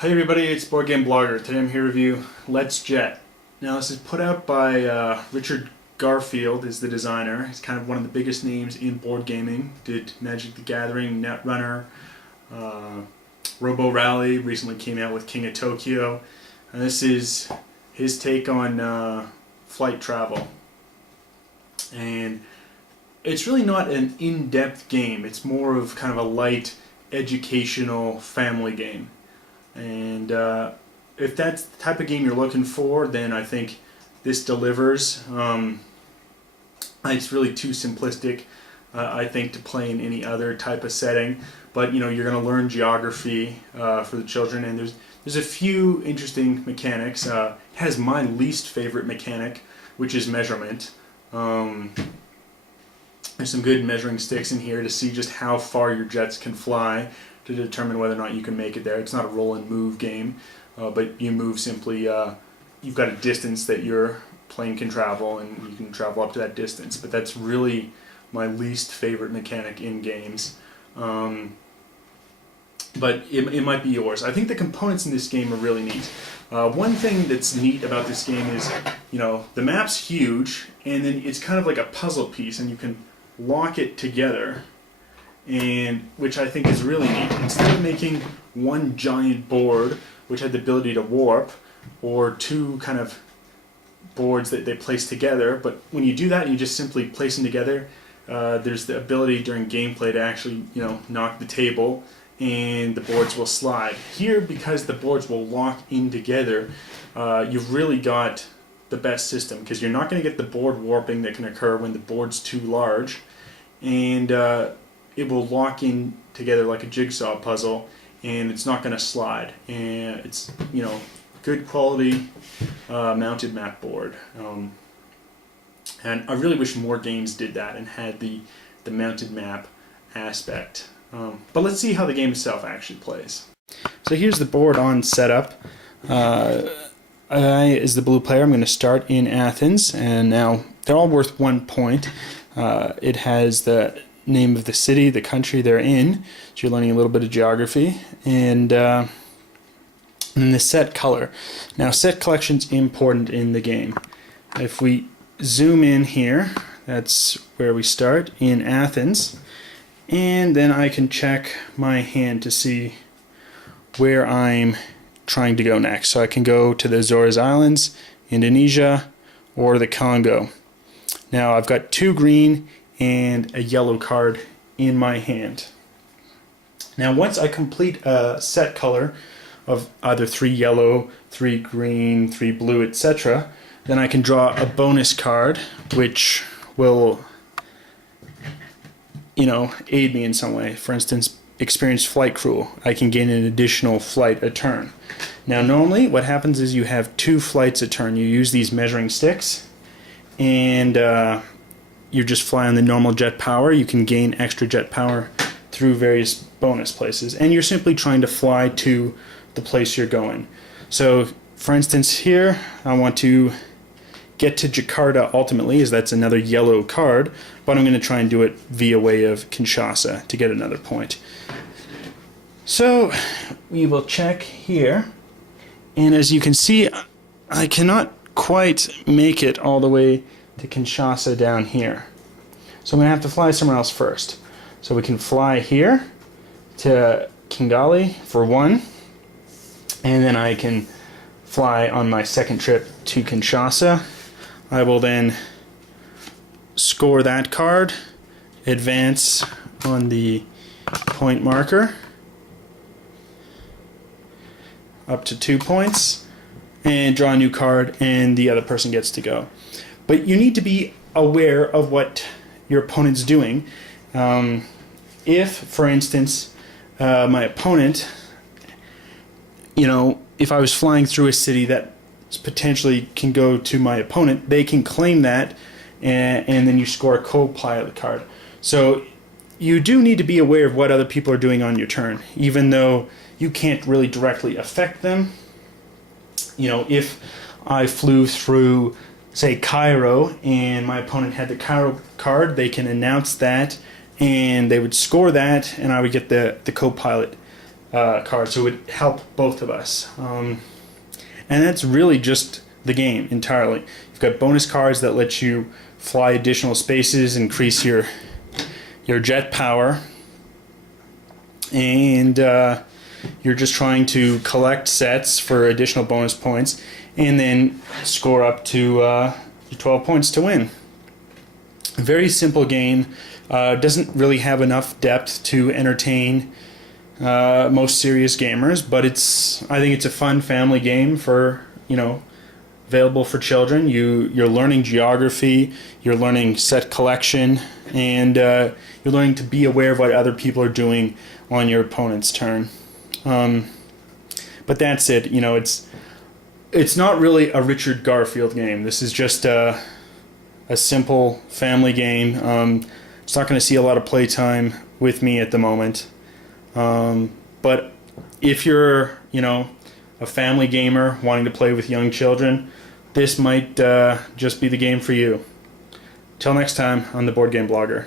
Hi everybody, it's Board Game Blogger. Today I'm here to review Let's Jet. Now this is put out by Richard Garfield is the designer. He's kind of one of the biggest names in board gaming. Did Magic the Gathering, Netrunner, Robo Rally, recently came out with King of Tokyo. And this is his take on flight travel. And it's really not an in-depth game. It's more of kind of a light, educational family game. And if that's the type of game you're looking for, then I think this delivers. It's really too simplistic, I think, to play in any other type of setting. But you know, you're going to learn geography for the children, and there's a few interesting mechanics. It has my least favorite mechanic, which is measurement. There's some good measuring sticks in here to see just how far your jets can fly, to determine whether or not you can make it there. It's not a roll and move game, but you move simply, you've got a distance that your plane can travel, and you can travel up to that distance. But that's really my least favorite mechanic in games. But it might be yours. I think the components in this game are really neat. One thing that's neat about this game is, you know, the map's huge, and then it's kind of like a puzzle piece, and you can lock it together, and which I think is really neat. Instead of making one giant board which had the ability to warp, or two kind of boards that they place together, but when you do that and you just simply place them together, there's the ability during gameplay to actually, you know, knock the table and the boards will slide. Here, because the boards will lock in together, you've really got the best system, because you're not going to get the board warping that can occur when the board's too large, and it will lock in together like a jigsaw puzzle, and it's not going to slide. And it's, you know, good quality mounted map board. And I really wish more games did that and had the mounted map aspect. But let's see how the game itself actually plays. So here's the board on setup. I, as the blue player, I'm going to start in Athens, and now they're all worth 1 point. It has the name of the city, the country they're in, so you're learning a little bit of geography, and the set color. Now, set collection's important in the game. If we zoom in here, that's where we start, in Athens, and then I can check my hand to see where I'm trying to go next. So I can go to the Azores Islands, Indonesia, or the Congo. Now I've got 2 green and a yellow card in my hand. Now once I complete a set color of either 3 yellow, 3 green, 3 blue, etc., then I can draw a bonus card which will, you know, aid me in some way. For instance, experience flight crew. I can gain an additional flight a turn. Now normally what happens is you have 2 flights a turn. You use these measuring sticks, and you just fly on the normal jet power. You can gain extra jet power through various bonus places, and you're simply trying to fly to the place you're going. So for instance here, I want to get to Jakarta ultimately, as that's another yellow card, but I'm going to try and do it via way of Kinshasa to get another point. So we will check here, and as you can see, I cannot quite make it all the way to Kinshasa down here. So I'm going to have to fly somewhere else first. So we can fly here to Kigali for 1, and then I can fly on my second trip to Kinshasa. I will then score that card, advance on the point marker up to 2 points, and draw a new card, and the other person gets to go. But you need to be aware of what your opponent's doing. If, for instance, my opponent, you know, if I was flying through a city that potentially can go to my opponent, they can claim that, and then you score a co-pilot card. So you do need to be aware of what other people are doing on your turn, even though you can't really directly affect them. You know, if I flew through, say, Cairo, and my opponent had the Cairo card, they can announce that, and they would score that, and I would get the co-pilot card, so it would help both of us. And that's really just the game entirely. You've got bonus cards that let you fly additional spaces, increase your jet power, and you're just trying to collect sets for additional bonus points, and then score up to your 12 points to win. A very simple game. Doesn't really have enough depth to entertain most serious gamers, but I think it's a fun family game for, available for children. You're learning geography, you're learning set collection, and you're learning to be aware of what other people are doing on your opponent's turn. But that's it. It's not really a Richard Garfield game. This is just a simple family game. It's not going to see a lot of playtime with me at the moment. But if you're, a family gamer wanting to play with young children, this might just be the game for you. Till next time on the Board Game Blogger.